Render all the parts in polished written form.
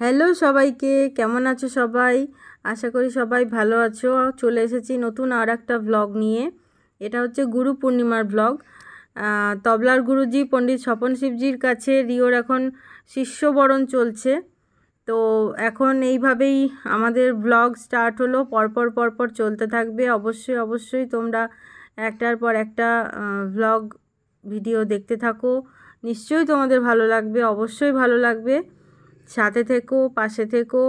Hello সবাইকে, কেমন আছো সবাই? আশা করি সবাই ভালো আছো। চলে এসেছি নতুন আর একটা ব্লগ নিয়ে। এটা হচ্ছে গুরু পূর্ণিমার ব্লগ। তবলার গুরুজি পণ্ডিত স্বপন শিবজির কাছে রিওর এখন শিষ্যবরণ চলছে। তো এখন এইভাবেই আমাদের ব্লগ স্টার্ট হলো, পরপর পরপর চলতে থাকবে। অবশ্যই অবশ্যই তোমরা একটার পর একটা ব্লগ ভিডিও দেখতে থাকো। নিশ্চয়ই তোমাদের ভালো লাগবে, অবশ্যই ভালো লাগবে। সাথে থেকো, পাশে থেকো।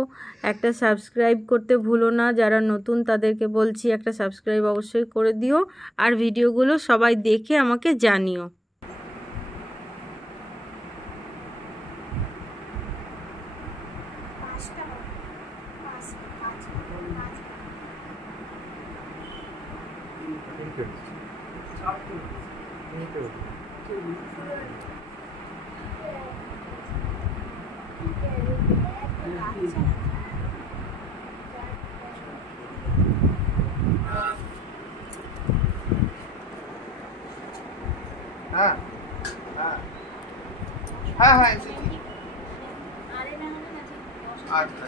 একটা সাবস্ক্রাইব করতে ভুলো না, যারা নতুন তাদেরকে বলছি একটা সাবস্ক্রাইব অবশ্যই করে দিও। আর ভিডিওগুলো সবাই দেখে আমাকে জানিও। হ্যাঁ হ্যাঁ হ্যাঁ হ্যাঁ আচ্ছা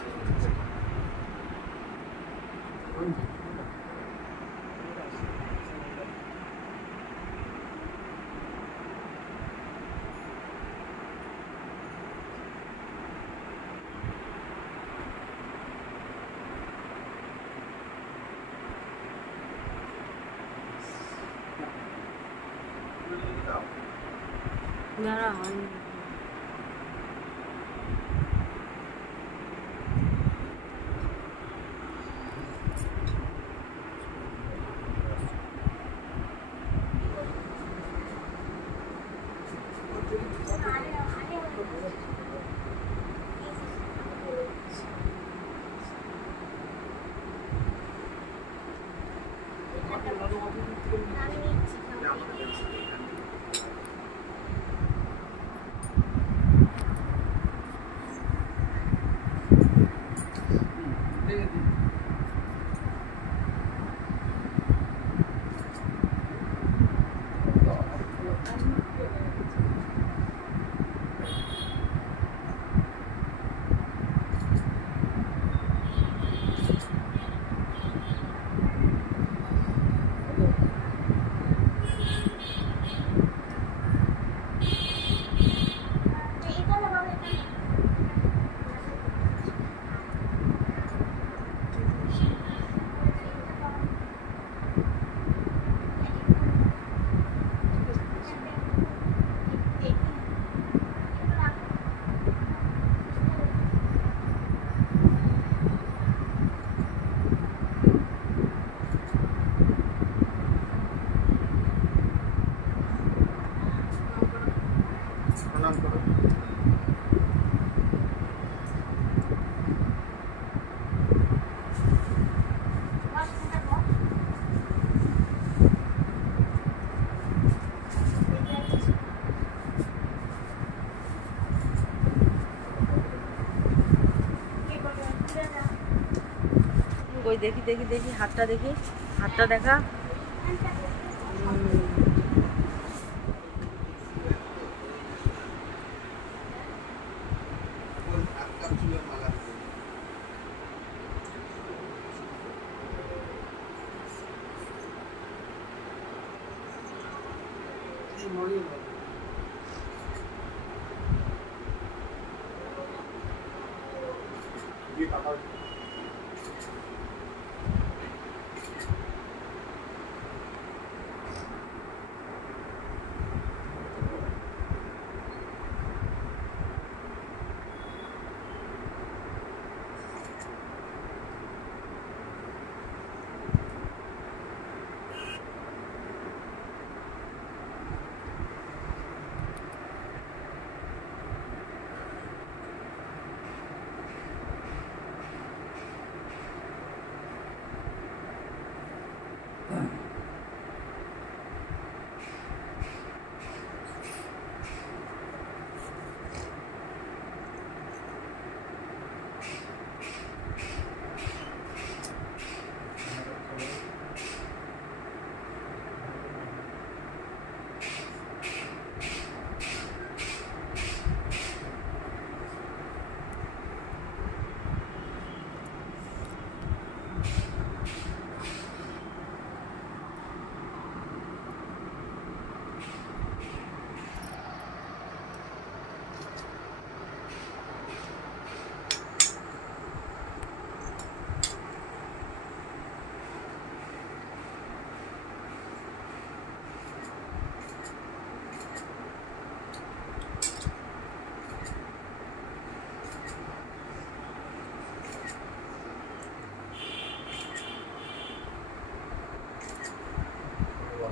যারা হয়নি প্রণাম করো। ওই দেখি দেখি দেখি হাতটা দেখি, হাতটা দেখা।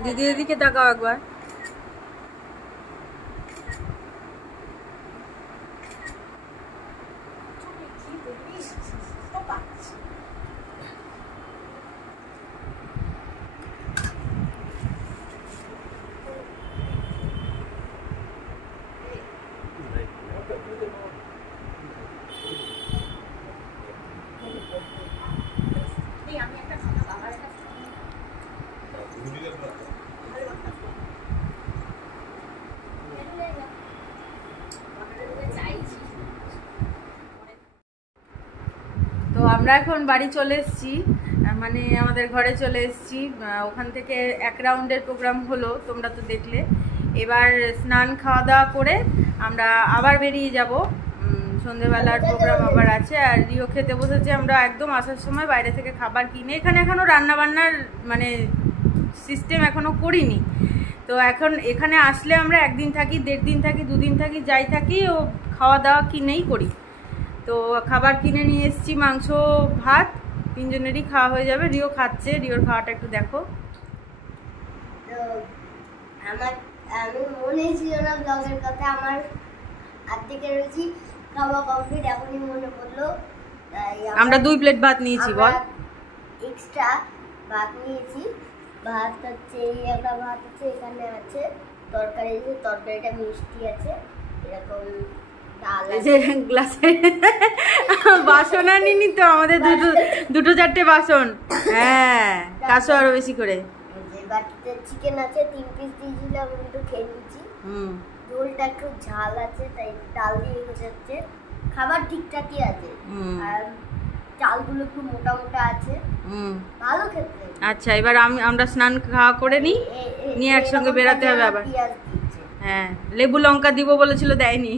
দিদি এদিকে তাকাও একবার। তো আমরা এখন বাড়ি চলে এসেছি, মানে আমাদের ঘরে চলে এসেছি। ওখান থেকে এক রাউন্ডের প্রোগ্রাম হলো, তোমরা তো দেখলে। এবার স্নান খাওয়া দাওয়া করে আমরা আবার বেরিয়ে যাব, সন্ধেবেলার প্রোগ্রাম আবার আছে। আর রিও খেতে বসেছে, আমরা একদম আসার সময় বাইরে থেকে খাবার কিনে, এখানে এখনও রান্নাবান্নার মানে সিস্টেম এখনও করিনি। তো এখন এখানে আসলে আমরা একদিন থাকি, 1.5 দিন থাকি, 2 দিন থাকি, যাই থাকি, ও খাওয়া দাওয়া কিনেই করি। তো খাবার কিনে নিয়ে এসেছি, মাংস ভাত, 3 জনেরই খাওয়া হয়ে যাবে। রিও খাচ্ছে, রিওর খাওয়াটা একটু দেখো। আমি মনে ছিল না ব্লগের কথা, আমার আর্ধেকে রয়েছি খাওয়া কমপ্লিট, এখনই মনে পড়লো। আমরা 2 প্লেট ভাত নিয়েছি, বল। এক্সট্রা ভাত নিয়েছি। ভাত হচ্ছে এই একটা ভাত আছে, এখানে আছে তরকারি, তরকারিটা মিষ্টি আছে, এরকম ডাল আছে। গ্লাসে বাসন আনিনি তো, আমাদের দুটো 4টে বাসন। হ্যাঁ, কাশো আরো বেশি করে। বাটিতে চিকেন আছে, 3 পিস দিয়েছিলাম, আমি একটু খেয়ে নিচ্ছি। ঝোলটা একটু ঝাল আছে, তাই ডাল দিয়ে হয়ে যাচ্ছে। খাবার ঠিকঠাকই আছে, আর চালগুলো একটু মোটা মোটা আছে, ভালো খেতে। আচ্ছা, এবার আমরা স্নান খাওয়া করে নিয়ে একসঙ্গে বেরাতে হবে আবার। হ্যাঁ, লেবু লঙ্কা দিব বলেছিল, দেয়নি।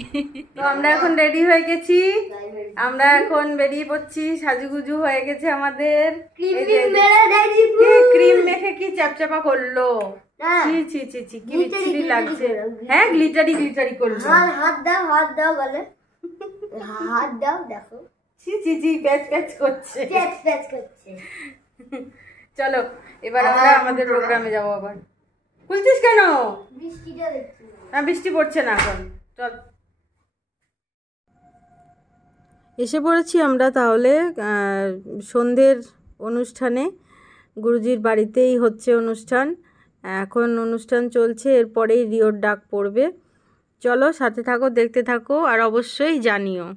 তো আমরা এখন রেডি হয়ে গেছি, আমরা এখন বেরিয়ে পড়ছি। সাজুগুজু হয়ে গেছে আমাদের। ক্রিম মেখে কি চ্যাপচাপা করলো, ছি ছি ছি ছি, কি বিচ্ছিরি লাগছে। হ্যাঁ, গ্লিটারি করলো। হাত দাও বলে, হাত দাও, দেখো ছি ছি ছি, প্যাচ করছে। চলো এবার আমরা আমাদের প্রোগ্রামে যাবো। আবার খুলছিস কেন? বৃষ্টিটা দেখছি না, বৃষ্টি পড়ছে না এখন, চল। এসে পড়েছি আমরা তাহলে সন্ধ্যের অনুষ্ঠানে। গুরুজির বাড়িতেই হচ্ছে অনুষ্ঠান, এখন অনুষ্ঠান চলছে, এরপরেই রিওর ডাক পড়বে। চলো সাথে থাকো, দেখতে থাকো, আর অবশ্যই জানিও।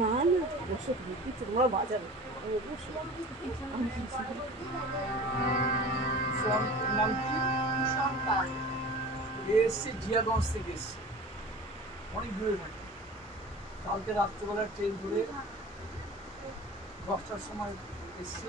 না না, বসে থাকি, তোমরা বাজাবে। এসছি জিয়াগঞ্জ থেকে, এসছি অনেক দূরে বাড়ি। কালকে রাত্রেবেলা ট্রেন ধরে 10টার সময় এসছি।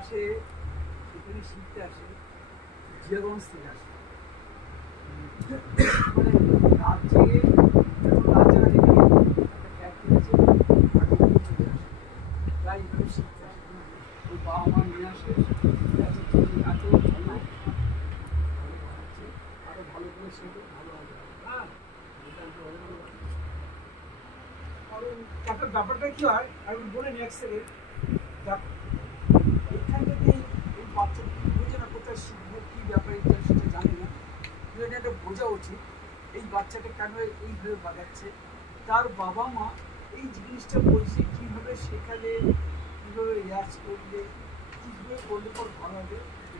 আসে এখানে শিখতে আসে জিয়াগঞ্জ থেকে আসে মানে রাত জেগে রাত জায়গা থেকে একটা ক্যাব কিনেছে তাই এখানে শিখতে আসে ওই বাবা মা নিয়ে আসে এত ভালো আরো ভালো করে শেখে ভালো হবে হ্যাঁ একটা ব্যাপারটা কি হয় আমি বলে নি এক সেকেন্ড এখান থেকে এই বাচ্চাটা বোঝে না কোথায় শিখবো কী ব্যাপারে সেটা জানে না কিন্তু এটা বোঝা উচিত এই বাচ্চাটা কেন এইভাবে বাগাচ্ছে তার বাবা মা এই জিনিসটা বলছে কীভাবে শেখালে কীভাবে রিয়াজ করলে কীভাবে করলে পর ভালো হবে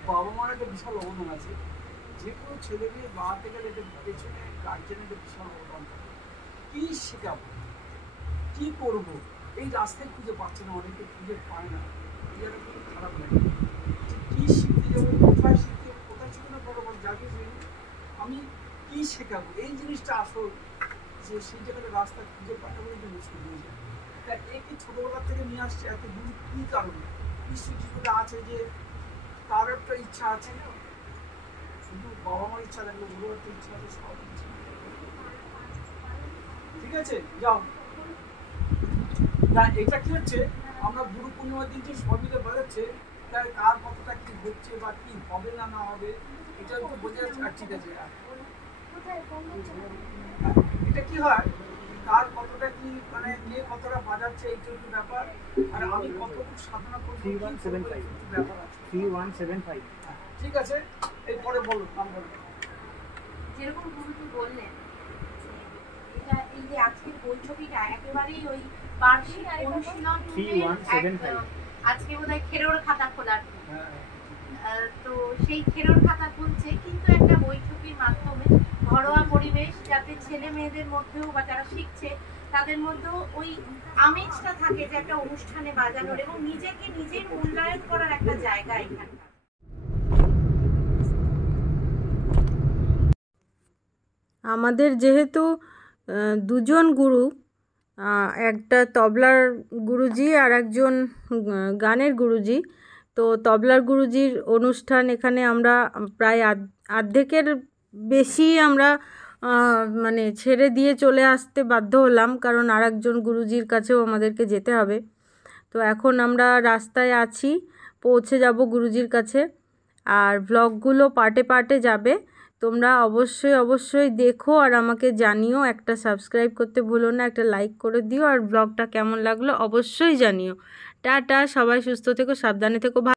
বাবা মার একটা বিশাল অবদান আছে যে কোনো ছেলে মেয়ে বাড়াতে গেলে এটা পেছনে গার্জেনের একটা বিশাল অবদান থাকে কী শেখাবো কী করবো এই রাস্তায় খুঁজে পাচ্ছে না অনেকে খুঁজে পায় না এটা খুব খারাপ লাগে যে কী শিখতে যাবো কোথায় শিখতে যাবো কোথায় শিখতে না বড় যাকে আমি কী শেখাবো এই জিনিসটা আসল যে সেই জায়গায় রাস্তা খুঁজে পায় না বলে এটা মুশকিল হয়ে যায় তা একে ছোটোবেলার থেকে নিয়ে আসছে এত দূর কী কারণে নিশ্চয়ই কিছুটা আছে যে তার একটা ইচ্ছা আছে না শুধু বাবা মার ইচ্ছা লাগলো ওরও একটা ইচ্ছা আছে সব ইচ্ছা ঠিক আছে যাও না এটা কি হচ্ছে আমরা গুরু পূর্ণিমার দিন যে সর্বিতে বেরোচ্ছে তাই কার কতটা কি হচ্ছে বা কি হবে না না হবে এটা একটু বোঝা যাচ্ছে আর ঠিক আছে এটা কি হয় কার কতটা কি মানে নিয়ে কতটা বাজাচ্ছে এইটা একটু ব্যাপার আর আমি কতটুকু সাধনা করছি 3175 ব্যাপার আছে 3175 ঠিক আছে এরপরে বলো নাম বলো যেরকম গুরুজি বললেন এটা এই যে আজকের বৈঠকিটা একেবারেই ওই বার্ষিক অনুশীলন আজকে বোধহয় খেরোর খাতা খোলার তো সেই খেরোর খাতা খুলছে কিন্তু একটা বৈঠকির মাধ্যমে ঘরোয়া পরিবেশ যাতে ছেলে মেয়েদের মধ্যেও বা যারা শিখছে তাদের মধ্যেও ওই আমেজটা থাকে যে একটা অনুষ্ঠানে বাজানোর এবং নিজেকে নিজের মূল্যায়ন করার একটা জায়গা এখানে আমাদের যেহেতু দুজন গুরু একটা তবলার গুরুজি আর একজন গানের গুরুজি তো তবলার গুরুজির অনুষ্ঠান এখানে আমরা প্রায় অর্ধেকের বেশি আমরা মানে ছেড়ে দিয়ে চলে আসতে বাধ্য হলাম কারণ আর একজন গুরুজির কাছেও আমাদেরকে যেতে হবে তো এখন আমরা রাস্তায় আছি পৌঁছে যাব গুরুজির কাছে আর ব্লগগুলো পার্টে পার্টে যাবে তোমরা অবশ্যই দেখো আর আমাকে জানিও একটা সাবস্ক্রাইব করতে ভুলো না একটা লাইক করে দিও আর ব্লগটা কেমন লাগলো অবশ্যই জানিও টাটা সবাই সুস্থ থেকো সাবধানে থেকো